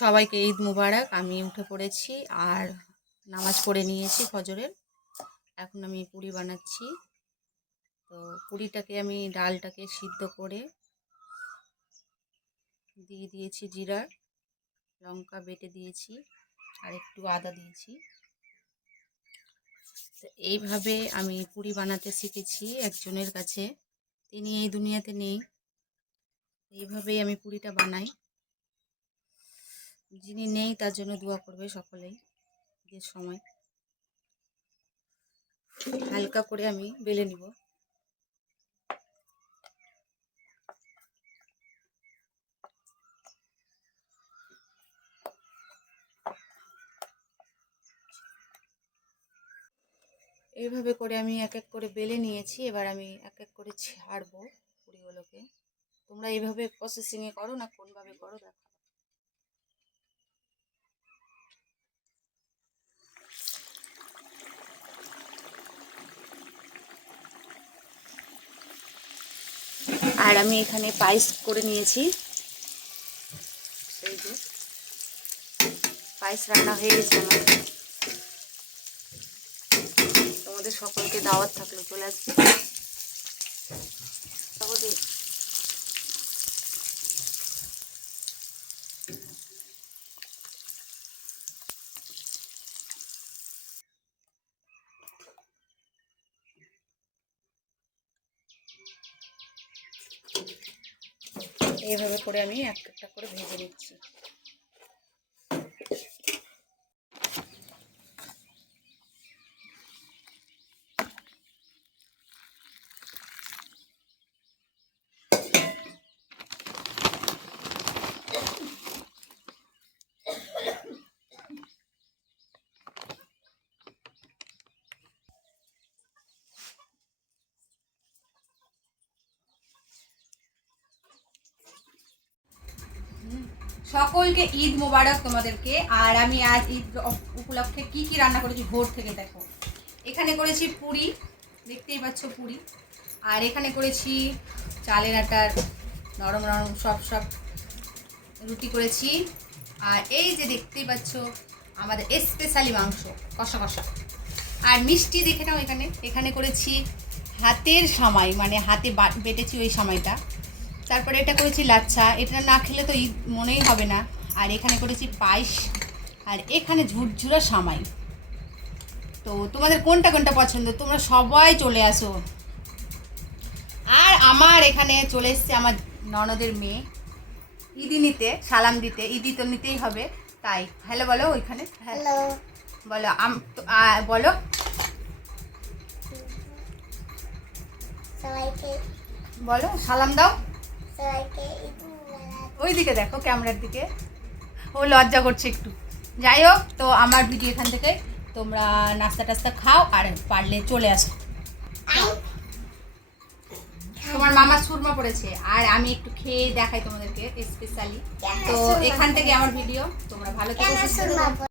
সবাইকে ঈদ মুবারক। আমি উঠে পড়েছি আর নামাজ পড়ে নিয়েছি ফজরের। এখন আমি পুরি বানাচ্ছি। তো পুরিটাকে আমি ডালটাকে সিদ্ধ করে দিয়ে দিয়েছি জিরা লঙ্কা বেটে দিয়েছি আর একটু আদা দিয়েছি। তো এইভাবে আমি পুরি বানাতে শিখেছি একজনের কাছে। তিনি এই দুনিয়াতে নেই। এইভাবেই আমি পুরিটা বানাই। যিনি নেই, তার জন্য দোয়া করবে সকলেই, ঈদের সময়। হালকা করে আমি বেলে নিব। এইভাবে করে আমি এক এক করে বেলে নিয়েছি, এবার আমি এক এক করে ছাড়বো পুরিগুলোকে তোমরা এইভাবে প্রসেসিংয়ে করো না, কোনভাবে করো, দেখো। আর আমি এখানে পায়েস করে নিয়েছি। এই যে, পায়েস রান্না হয়ে গেছে আমার। তোমাদের সকলকে দাওয়াত থাকল, চলে আসছি। এইভাবে করে আমি এক একটা করে ভেজে নিচ্ছি। সকলকে ঈদ মোবারক তোমাদেরকে। আর আমি আজ ঈদ উপলক্ষে কি কি রান্না করেছি ভোর থেকে দেখো। এখানে করেছি পুরি, দেখতেই পাচ্ছ পুরি। আর এখানে করেছি চালের আটার নরম নরম সব সব রুটি করেছি। আর এই যে দেখতেই পাচ্ছ, আমাদের স্পেশালি মাংস, কষা কষা। আর মিষ্টি দেখে নাও এখানে। এখানে করেছি হাতের সময় মানে হাতে বেটেছি ওই সময়টা তারপরে এটা করেছি লাচ্ছা। এটা না খেলে তো ঈদ মনেই হবে না। আর এখানে করেছি পায়েস। আর এখানে ঝুরঝুরা সামাই। তো তোমাদের কোনটা কোনটা পছন্দ? তোমরা সবাই চলে আসো। আর আমার এখানে চলে এসছে আমার ননদের মেয়ে। ইদি নিতে সালাম দিতে। ইদি তো নিতেই হবে। তাই হ্যালো বলো ওইখানে। হ্যালো। বলো আম বলো। বলো সালাম দাও। ওই দিকে দেখো ক্যামেরার দিকে। ও লজ্জা করছে একটু। যাই হোক তো আমার ভিডিও এখান থেকে তোমরা নাস্তা টাস্তা খাও আর পারলে চলে আসো। তোমার মামা সুরমা পড়েছে। আর আমি একটু খেয়ে দেখাই তোমাদেরকে স্পেশালি তো এখান থেকে আমার ভিডিও। তোমরা ভালো থেকে